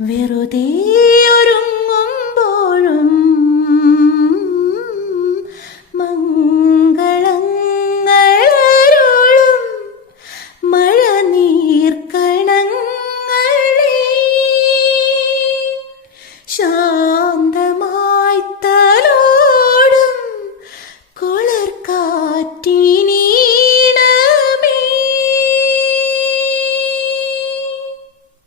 メロディーを